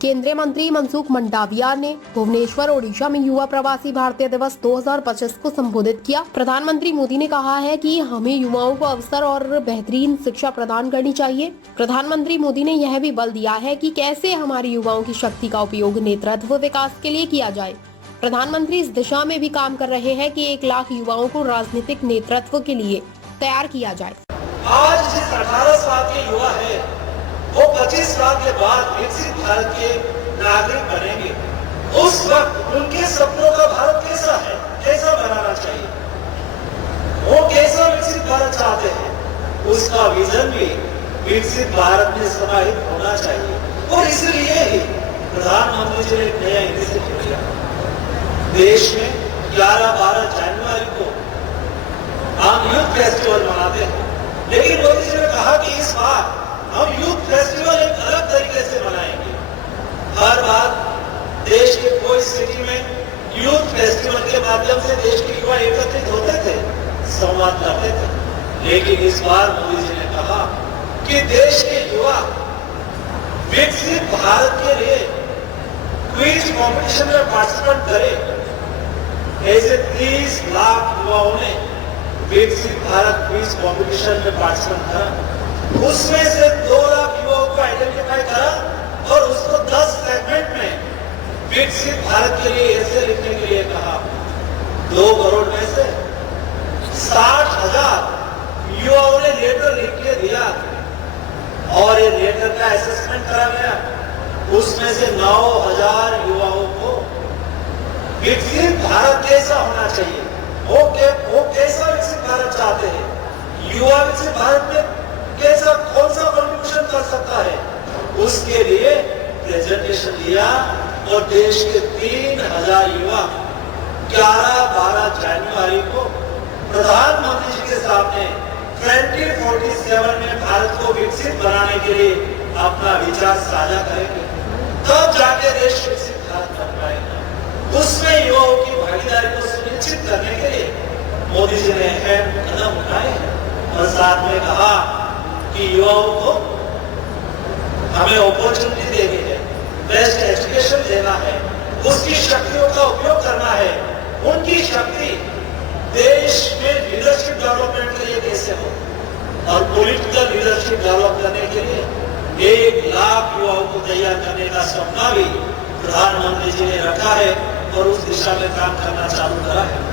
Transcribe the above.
केंद्रीय मंत्री मनसुख मंडाविया ने भुवनेश्वर ओडिशा में युवा प्रवासी भारतीय दिवस 2025 को संबोधित किया। प्रधानमंत्री मोदी ने कहा है कि हमें युवाओं को अवसर और बेहतरीन शिक्षा प्रदान करनी चाहिए। प्रधानमंत्री मोदी ने यह भी बल दिया है कि कैसे हमारे युवाओं की शक्ति का उपयोग नेतृत्व विकास के लिए किया जाए। प्रधानमंत्री इस दिशा में भी काम कर रहे हैं कि 1 लाख युवाओं को राजनीतिक नेतृत्व के लिए तैयार किया जाए। आज जिस 18 साल के युवा है वो 25 साल के बाद विकसित भारत के नागरिक बनेंगे। उस वक्त उनके सपनों का भारत कैसा है, कैसा बनाना चाहिए, वो कैसा विकसित भारत चाहते हैं, उसका विजन भी विकसित भारत में समाहित होना चाहिए। और इसलिए ही प्रधानमंत्री जी ने एक नया इनिशिएटिव लिया। देश में 11-12 जनवरी को हम यूथ फेस्टिवल मनाते हैं, लेकिन मोदी जी ने कहा कि इस बार हम यूथ फेस्टिवल एक अलग तरीके से मनाएंगे। हर बार देश के कोई सिटी में यूथ फेस्टिवल के माध्यम से देश के युवा एकत्रित होते थे, संवाद करते थे, लेकिन इस बार मोदी जी ने कहा कि देश के युवा विकसित भारत के लिए क्विज कॉम्पिटिशन में पार्टिसिपेट करें। ऐसे 30 लाख युवाओं ने विकसित भारत क्विज कॉम्पिटिशन में पार्टिसिपेट करा। उसमें से 2 लाख युवाओं को आइडेंटिफाई करा और उसको 10 सेगमेंट में विकसित भारत के लिए ऐसे लिखने के लिए कहा। 2 करोड़ में से 60,000 युवाओं ने लेटर लिख के दिया और ये लेटर का असेसमेंट करा गया। उसमें से 9,000 युवाओं को विकसित भारत कैसा होना चाहिए, वो कैसा विकसित भारत चाहते हैं, युवा विकसित भारत में कैसा कौन सा कंट्रीब्यूशन कर सकता है, उसके लिए प्रेजेंटेशन दिया। और देश के 3,000 युवा 11-12 जनवरी को प्रधानमंत्री जी के सामने 2047 में भारत को विकसित बनाने के लिए अपना विचार साझा करेंगे। तब जाके देश विकसित भारत बन पाएगा। उसमें युवाओं की भागीदारी को सुनिश्चित करने के लिए मोदी जी ने अहम कदम उठाए हैं और साथ में कहा कि युवाओं को हमें अपॉर्चुनिटी देनी है, बेस्ट एजुकेशन देना है, उसकी शक्तियों का उपयोग करना है। उनकी शक्ति देश में लीडरशिप डेवलपमेंट के लिए कैसे हो और पॉलिटिकल लीडरशिप डेवलप करने के लिए 1 लाख युवाओं को तैयार करने का सपना भी प्रधानमंत्री जी ने रखा है और उस दिशा में काम करना चालू करा है।